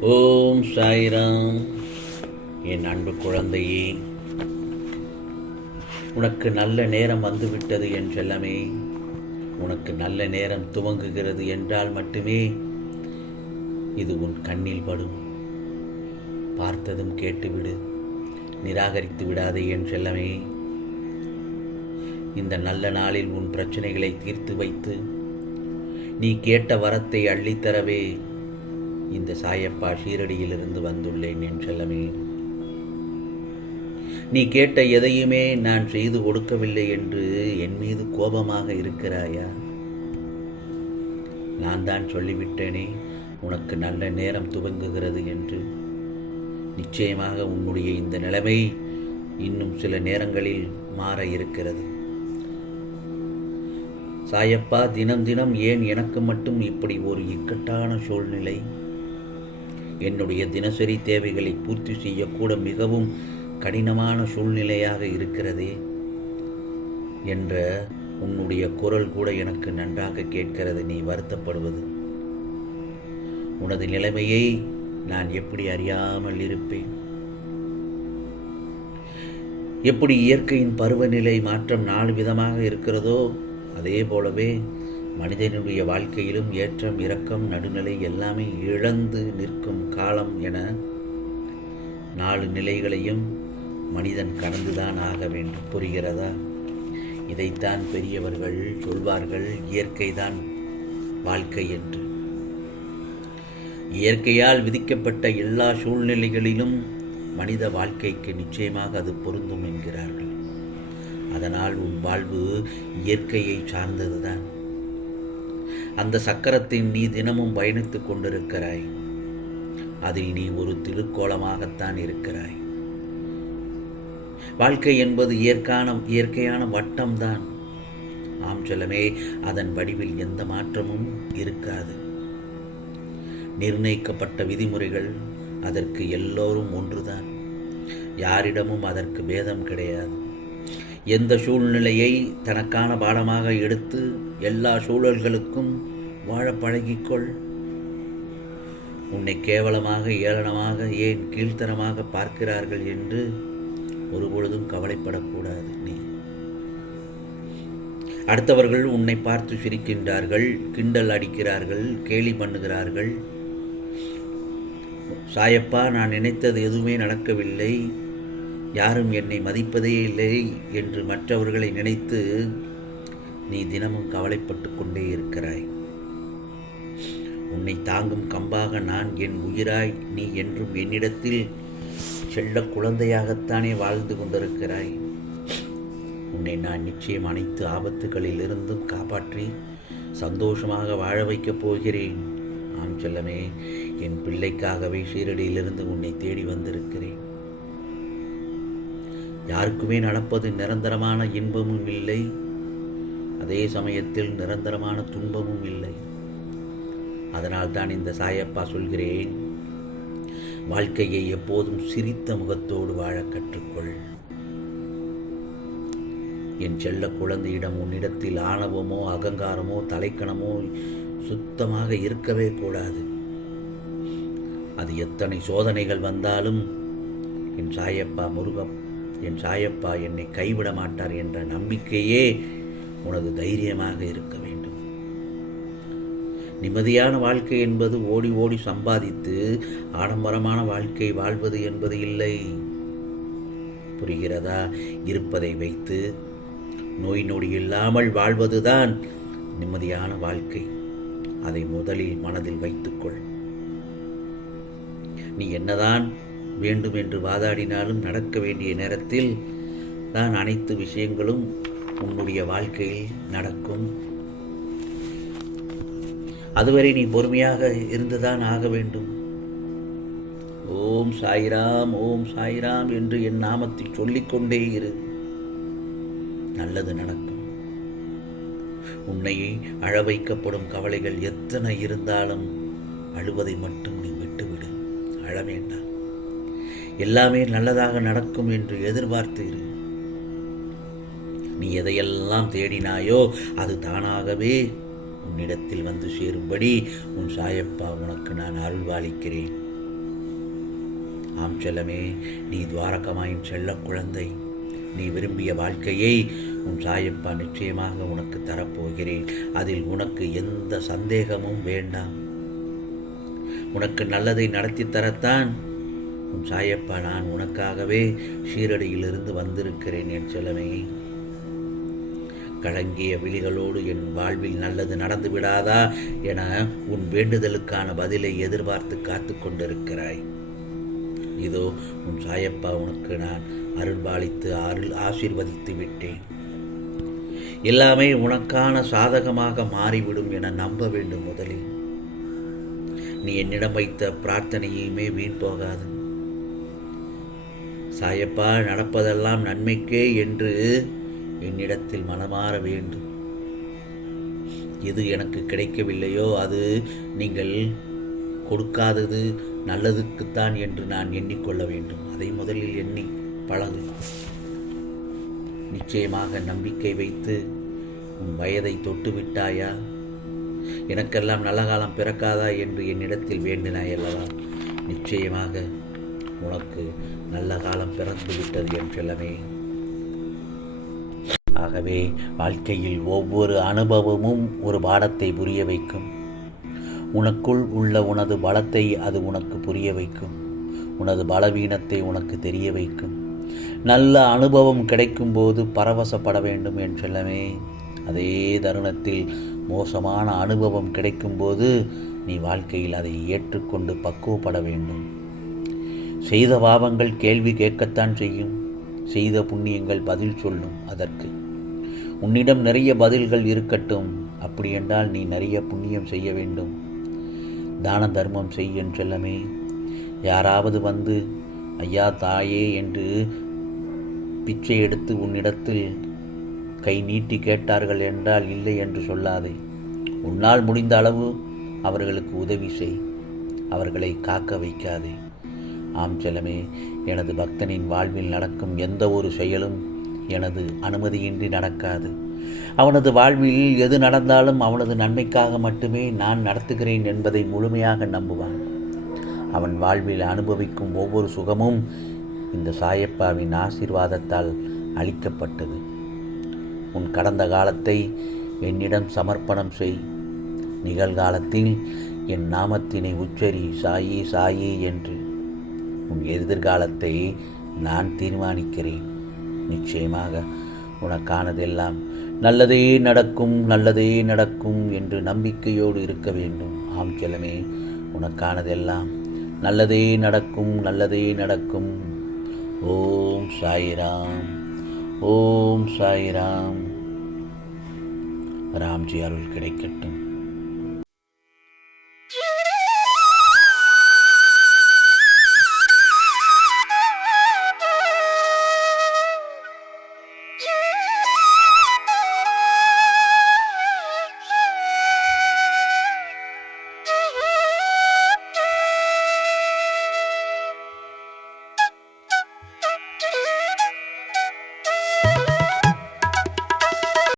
ஓம் சாய்ராம். என் அன்பு குழந்தையே உனக்கு நல்ல நேரம் வந்துவிட்டது என் செல்லமே. உனக்கு நல்ல நேரம் துவங்குகிறது என்றால் மட்டுமே இது உன் கண்ணில் படும். பார்த்ததும் கேட்டுவிடு நிராகரித்து விடாதே என் செல்லமே. இந்த நல்ல நாளில் உன் பிரச்சனைகளை தீர்த்து வைத்து நீ கேட்ட வரத்தை அள்ளித்தரவே இந்த சாயப்பா ஷீரடியிலிருந்து வந்துள்ளேன் என் செல்லமே. நீ கேட்ட எதையுமே நான் செய்து கொடுக்கவில்லை என்று என் மீது கோபமாக இருக்கிறாயா? நான் தான் சொல்லிவிட்டேனே உனக்கு நல்ல நேரம் துவங்குகிறது என்று. நிச்சயமாக உன்னுடைய இந்த நிலைமை இன்னும் சில நேரங்களில் மாற இருக்கிறது. சாயப்பா தினம் தினம் ஏன் எனக்கு மட்டும் இப்படி ஒரு இக்கட்டான சூழ்நிலை? என்னுடைய தினசரி தேவைகளை பூர்த்தி செய்யக்கூட மிகவும் கடினமான சூழ்நிலையாக இருக்கிறதே என்ற உன்னுடைய குரல் கூட எனக்கு நன்றாக கேட்கிறது. நீ வருத்தப்படுவது உனது நிலைமையை நான் எப்படி அறியாமல் இருப்பேன்? எப்படி இயற்கையின் பருவநிலை மாற்றம் நாலு விதமாக இருக்கிறதோ அதே போலவே மனிதனுடைய வாழ்க்கையிலும் ஏற்றம் இரக்கம் நடுநிலை எல்லாமே இழந்து நிற்கும் காலம் என நாலு நிலைகளையும் மனிதன் கடந்துதான் ஆக வேண்டும். புரிகிறதா? இதைத்தான் பெரியவர்கள் சொல்வார்கள். இயற்கைதான் வாழ்க்கை என்று. இயற்கையால் விதிக்கப்பட்ட எல்லா சூழ்நிலைகளிலும் மனித வாழ்க்கைக்கு நிச்சயமாக அது பொருந்தும் என்கிறார்கள். அதனால் உன் வாழ்வு இயற்கையை சார்ந்ததுதான். அந்த சக்கரத்தை நீ தினமும் பயணித்துக் கொண்டிருக்கிறாய். அதில் நீ ஒரு திருக்கோலமாகத்தான் இருக்கிறாய். வாழ்க்கை என்பது இயற்கான இயற்கையான வட்டம்தான். ஆம் செல்லமே அதன் வடிவில் எந்த மாற்றமும் இருக்காது. நிர்ணயிக்கப்பட்ட விதிமுறைகள் அதற்கு எல்லோரும் ஒன்றுதான். யாரிடமும் அதற்கு பேதம் கிடையாது. எந்த சூழ்நிலையை தனக்கான பாடமாக எடுத்து எல்லா சூழல்களுக்கும் வாழ பழகிக்கொள். உன்னை கேவலமாக ஏளனமாக ஏன் கீழ்த்தனமாக பார்க்கிறார்கள் என்று ஒருபொழுதும் கவலைப்படக்கூடாது நீ. அடுத்தவர்கள் உன்னை பார்த்து சிரிக்கின்றார்கள் கிண்டல் அடிக்கிறார்கள் கேலி பண்ணுகிறார்கள். சாயப்பா நான் நினைத்தது எதுவுமே நடக்கவில்லை. யாரும் என்னை மதிப்பதே இல்லை என்று மற்றவர்களை நினைத்து நீ தினமும் கவலைப்பட்டு கொண்டே இருக்கிறாய். உன்னை தாங்கும் கம்பாக நான் என் உயிராய் நீ என்றும் என்னிடத்தில் செல்ல குழந்தையாகத்தானே வாழ்ந்து கொண்டிருக்கிறாய். உன்னை நான் நிச்சயம் அனைத்து ஆபத்துகளில் இருந்தும் காப்பாற்றி சந்தோஷமாக வாழ வைக்கப் போகிறேன். ஆம் செல்லமே என் பிள்ளைக்காகவே ஷீரடியிலிருந்து உன்னை தேடி வந்திருக்கிறேன். யாருக்குமே நடப்பது நிரந்தரமான இன்பமும் இல்லை. அதே சமயத்தில் நிரந்தரமான துன்பமும் இல்லை. அதனால் தான் இந்த சாயப்பா சொல்கிறேன் வாழ்க்கையை எப்போதும் சிரித்த முகத்தோடு வாழ கற்றுக்கொள். என் செல்ல குழந்தையிடம் உன்னிடத்தில் ஆணவமோ அகங்காரமோ தலைக்கணமோ சுத்தமாக இருக்கவே கூடாது. அது எத்தனை சோதனைகள் வந்தாலும் என் சாயப்பா முருகம் என் சாயப்பா என்னை கைவிட மாட்டார் என்ற நம்பிக்கையே உனது தைரியமாக இருக்க நிம்மதியான வாழ்க்கை என்பது ஓடி ஓடி சம்பாதித்து ஆடம்பரமான வாழ்க்கை வாழ்வது என்பது இல்லை. புரிகிறதா? இருப்பதை வைத்து நோய் நொடி இல்லாமல் வாழ்வதுதான் நிம்மதியான வாழ்க்கை. அதை முதலில் மனதில் வைத்துக்கொள். நீ என்னதான் வேண்டும் என்று வாதாடினாலும் நடக்க வேண்டிய நேரத்தில் தான் அனைத்து விஷயங்களும் உன்னுடைய வாழ்க்கையில் நடக்கும். அதுவரை நீ பொறுமையாக இருந்துதான் ஆக வேண்டும். ஓம் சாய்ராம் ஓம் சாய்ராம் என்று என் நாமத்தை சொல்லிக்கொண்டே இரு. நல்லது நடக்கும். உன்னை அழ வைக்கப்படும் கவலைகள் எத்தனை இருந்தாலும் அழுவதை மட்டும் நீ விட்டுவிடு. அழ வேண்டாம். எல்லாமே நல்லதாக நடக்கும் என்று எதிர்பார்த்து இரு. நீ எதையெல்லாம் தேடினாயோ அது தானாகவே உன்னிடத்தில் வந்து சேரும்படி உன் சாயப்பா உனக்கு நான் அருள்வாளிக்கிறேன். ஆம் செல்லமே நீ துவாரகமாயின் செல்ல குழந்தை. நீ விரும்பிய வாழ்க்கையை உன் சாயப்பா நிச்சயமாக உனக்கு தரப்போகிறேன். அதில் உனக்கு எந்த சந்தேகமும் வேண்டாம். உனக்கு நல்லதை நடத்தி தரத்தான் உன் சாயப்பா நான் உனக்காகவே ஷீரடியிலிருந்து வந்திருக்கிறேன் என் செல்லமே. கலங்கிய விழிகளோடு என் வாழ்வில் நல்லது நடந்து விடாதா என உன் வேண்டுதலுக்கான பதிலை எதிர்பார்த்து காத்து கொண்டிருக்கிறாய். இதோ உன் சாயப்பா உனக்கு நான் அருள்பாலித்து அருள் ஆசீர்வதித்து விட்டேன். எல்லாமே உனக்கான சாதகமாக மாறிவிடும் என நம்ப வேண்டும் முதலில். நீ என்னிடம் வைத்த பிரார்த்தனையுமே வீண் போகாது. சாயப்பா நடப்பதெல்லாம் நன்மைக்கே என்று என்னிடத்தில் மனமாற வேண்டும். எது எனக்கு கிடைக்கவில்லையோ அது நீங்கள் கொடுக்காதது நல்லதுக்குத்தான் என்று நான் எண்ணிக்கொள்ள வேண்டும். அதை முதலில் எண்ணி பழகு. நிச்சயமாக நம்பிக்கை வைத்து உன் வயதை தொட்டு விட்டாயா? எனக்கெல்லாம் நல்ல காலம் பிறக்காதா என்று என்னிடத்தில் வேண்டினாய் அல்லவா நிச்சயமாக உனக்கு நல்ல காலம் பிறந்து விட்டது என்றெல்லாமே. ஆகவே வாழ்க்கையில் ஒவ்வொரு அனுபவமும் ஒரு பாடத்தை புரிய வைக்கும். உனக்குள் உள்ள உனது பலத்தை அது உனக்கு புரிய வைக்கும். உனது பலவீனத்தை உனக்கு தெரிய வைக்கும். நல்ல அனுபவம் கிடைக்கும்போது பரவசப்பட வேண்டும் என்றெல்லாமே. அதே தருணத்தில் மோசமான அனுபவம் கிடைக்கும்போது நீ வாழ்க்கையில் அதை ஏற்றுக்கொண்டு பக்குவப்பட வேண்டும். செய்த பாவங்கள் கேள்வி கேட்கத்தான் செய்யும். செய்த புண்ணியங்கள் பதில் சொல்லும். அதற்கு உன்னிடம் நிறைய பதில்கள் இருக்கட்டும். அப்படி என்றால் நீ நிறைய புண்ணியம் செய்ய வேண்டும். தான தர்மம் செய் செல்லமே. யாராவது வந்து ஐயா தாயே என்று பிச்சை எடுத்து உன்னிடத்தில் கை நீட்டி கேட்டார்கள் என்றால் இல்லை என்று சொல்லாதே. உன்னால் முடிந்த அளவு அவர்களுக்கு உதவி செய். அவர்களை காக்க வைக்காதே. ஆம் செல்லமே. எனது பக்தனின் வாழ்வில் நடக்கும் எந்த ஒரு செயலும் எனது அனுமதியின்றி நடக்காது. அவனது வாழ்வில் எது நடந்தாலும் அவனது நன்மைக்காக மட்டுமே நான் நடத்துகிறேன் என்பதை முழுமையாக நம்புவான். அவன் வாழ்வில் அனுபவிக்கும் ஒவ்வொரு சுகமும் இந்த சாயப்பாவின் ஆசீர்வாதத்தால் அளிக்கப்பட்டது. உன் கடந்த காலத்தை என்னிடம் சமர்ப்பணம் செய். நிகழ்காலத்தில் என் நாமத்தினை உச்சரி சாயி சாயி என்று. உன் எதிர்காலத்தை நான் தீர்மானிக்கிறேன். நிச்சயமாக உனக்கானதெல்லாம் நல்லதே நடக்கும் நல்லதே நடக்கும் என்று நம்பிக்கையோடு இருக்க வேண்டும். ஆம் கிழமே உனக்கானதெல்லாம் நல்லதே நடக்கும் நல்லதே நடக்கும். ஓம் சாயிராம் ஓம் சாயிராம். ராம்ஜி அருள் கிடைக்கட்டும்.